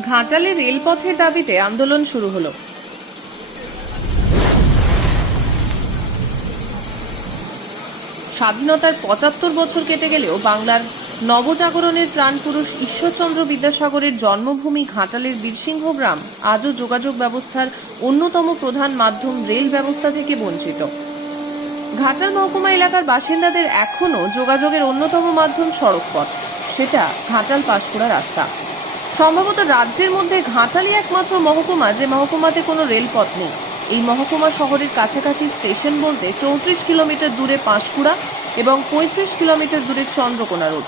ঘাটালে রেলপথের দাবিতে আন্দোলন শুরু হলো। স্বাধীনতার ৭৫ বছর কেটে গেলেও বাংলার নবজাগরণের প্রাণপুরুষ ঈশ্বরচন্দ্র বিদ্যাসাগরের জন্মভূমি ঘাটালের বীরসিংহ গ্রাম আজও যোগাযোগ ব্যবস্থার অন্যতম প্রধান মাধ্যম রেল ব্যবস্থা থেকে বঞ্চিত। ঘাটাল মহকুমা এলাকার বাসিন্দাদের এখনও যোগাযোগের অন্যতম মাধ্যম সড়ক পথ, সেটা ঘাটাল পাঁশকুড়া রাস্তা। সম্ভবত রাজ্যের মধ্যে ঘাটালই একমাত্র মহকুমা যে মহকুমাতে কোনো রেলপথ নেই। এই মহকুমা শহরের কাছাকাছি স্টেশন বলতে ৩৪ কিলোমিটার দূরে পাঁশকুড়া এবং ৩৫ কিলোমিটার দূরে চন্দ্রকোনা রোড।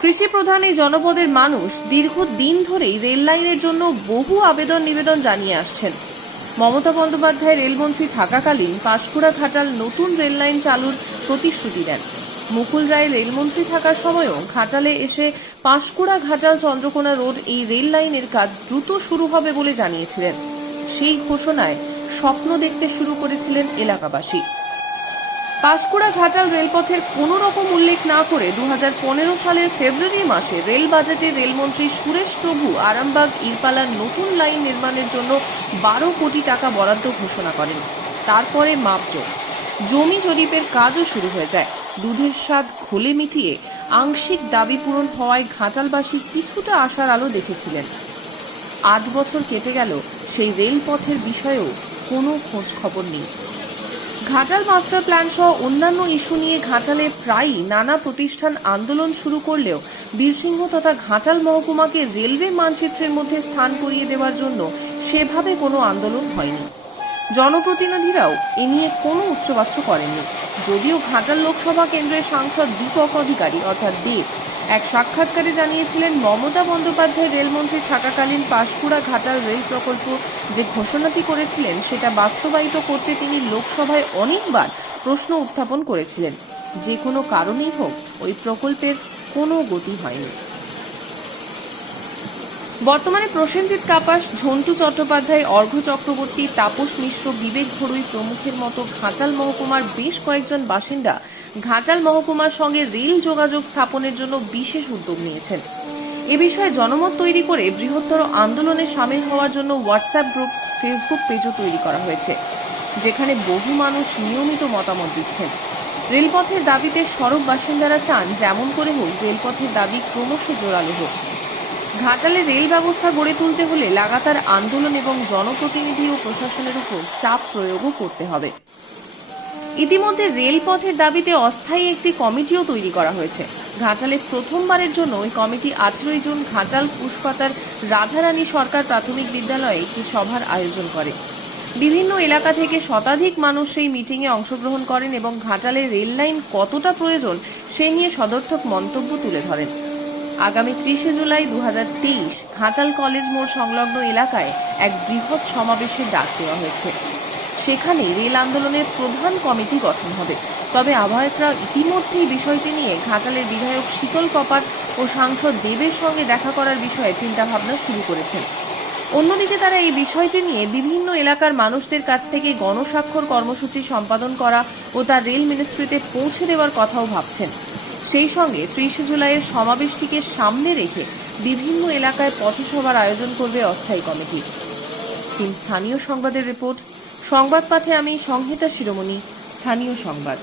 কৃষি প্রধান এই জনপদের মানুষ দীর্ঘদিন ধরেই রেল লাইনের জন্য বহু আবেদন নিবেদন জানিয়ে আসছেন। মমতা বন্দ্যোপাধ্যায় রেলমন্ত্রী থাকাকালীন পাঁশকুড়া ঘাটাল নতুন রেল লাইন চালুর প্রতিশ্রুতি দেন। মুকুল রায় রেলমন্ত্রী থাকার সময়ও ঘাটালে এসে পাঁশকুড়া ঘাটাল চন্দ্রকোনা রোড এই রেল লাইনের কাজ দ্রুত শুরু হবে বলে জানিয়েছিলেন। সেই ঘোষণায় স্বপ্ন দেখতে শুরু করেছিলেন এলাকাবাসী। পাঁশকুড়া ঘাটাল রেলপথের কোনো রকম উল্লেখ না করে ২০১৫ সালের ফেব্রুয়ারি মাসে রেল বাজেটে রেলমন্ত্রী সুরেশ প্রভু আরামবাগ ইরপালার নতুন লাইন নির্মাণের জন্য ১২ কোটি টাকা বরাদ্দ ঘোষণা করেন। তারপরে মাপজোক, জমি জরিপের কাজও শুরু হয়ে যায়। দুধের স্বাদ ঘোলে মিটিয়ে আংশিক দাবি পূরণ হওয়ায় ঘাটালবাসী কিছুটা আশার আলো দেখেছিলেন। ৮ বছর কেটে গেল, সেই রেলপথের বিষয়েও কোনো খোঁজ খবর নেই। ঘাটাল মাস্টার প্ল্যান সহ অন্যান্য ইস্যু নিয়ে ঘাটালে প্রায়ই নানা প্রতিষ্ঠান আন্দোলন শুরু করলেও বীরসিংহ তথা ঘাটাল মহকুমাকে রেলওয়ে মানচিত্রের মধ্যে স্থান করিয়ে দেওয়ার জন্য সেভাবে কোনো আন্দোলন হয়নি। জনপ্রতিনিধিরাও এ নিয়ে কোনো উচ্চবাচ্য করেননি। যদিও ঘাটাল লোকসভা কেন্দ্রের সাংসদ দীপক অধিকারী অর্থাৎ দেব এক সাক্ষাৎকারে জানিয়েছিলেন, মমতা বন্দ্যোপাধ্যায় রেলমন্ত্রী থাকাকালীন পাঁশকুড়া ঘাটাল রেল প্রকল্প যে ঘোষণাটি করেছিলেন সেটা বাস্তবায়িত করতে তিনি লোকসভায় অনেকবার প্রশ্ন উত্থাপন করেছিলেন। যে কোনো কারণেই হোক, ওই প্রকল্পের কোনো গতি হয়নি। বর্তমানে প্রসেনজিৎ কাপাস, ঝন্টু চট্টোপাধ্যায়, অর্ঘ্য চক্রবর্তী, তাপস মিশ্র, বিবেক ঘড়ুই প্রমুখের মতো ঘাটাল মহকুমার বেশ কয়েকজন বাসিন্দা ঘাটাল মহকুমার সঙ্গে রেল যোগাযোগ স্থাপনের জন্য বিশেষ উদ্যোগ নিয়েছেন। এ বিষয়ে জনমত তৈরি করে বৃহত্তর আন্দোলনে সামিল হওয়ার জন্য হোয়াটসঅ্যাপ গ্রুপ, ফেসবুক পেজও তৈরি করা হয়েছে, যেখানে বহু মানুষ নিয়মিত মতামত দিচ্ছেন। রেলপথের দাবিতে সরব বাসিন্দারা চান যেমন করে হোক রেলপথের দাবি ক্রমশ জোরালো হোক। ঘাটালে রেল ব্যবস্থা গড়ে তুলতে হলে লাগাতার আন্দোলন এবং জনপ্রতিনিধি ও প্রশাসনের উপর চাপ প্রয়োগও করতে হবে। ইতিমধ্যে রেলপথের দাবিতে অস্থায়ী একটি কমিটিও তৈরি করা হয়েছে। ঘাটালে প্রথমবারের জন্য ওই কমিটি 18 জুন ঘাটাল পুষ্পাতার রাধারানী সরকার প্রাথমিক বিদ্যালয়ে একটি সভার আয়োজন করে। বিভিন্ন এলাকা থেকে শতাধিক মানুষ সেই মিটিংয়ে অংশগ্রহণ করেন এবং ঘাটালের রেল লাইন কতটা প্রয়োজন সে নিয়ে সদর্থক মন্তব্য তুলে ধরেন। আগামী ৩০ জুলাই ২০২৩ ঘাটাল কলেজ মোড় সংলগ্ন এলাকায় এক বৃহৎ সমাবেশের ডাক দেওয়া হয়েছে। সেখানে রেল আন্দোলনের প্রধান কমিটি গঠন হবে। তবে আহ্বায়করা ইতিমধ্যেই বিষয়টি নিয়ে ঘাটালের বিধায়ক শীতল কপাট ও সাংসদ দেবের সঙ্গে দেখা করার বিষয়ে চিন্তাভাবনা শুরু করেছেন। অন্যদিকে তারা এই বিষয়টি নিয়ে বিভিন্ন এলাকার মানুষদের কাছ থেকে গণস্বাক্ষর কর্মসূচি সম্পাদন করা ও তা রেল মিনিস্ট্রিতে পৌঁছে দেওয়ার কথাও ভাবছেন। সেই সঙ্গে ৩০ জুলাইয়ের সমাবেশটিকে সামনে রেখে বিভিন্ন এলাকায় পথসভার আয়োজন করবে অস্থায়ী কমিটি। স্থানীয় সংবাদের রিপোর্ট। সংবাদ পাঠে আমি সংহিতা শিরোমণি, স্থানীয় সংবাদ।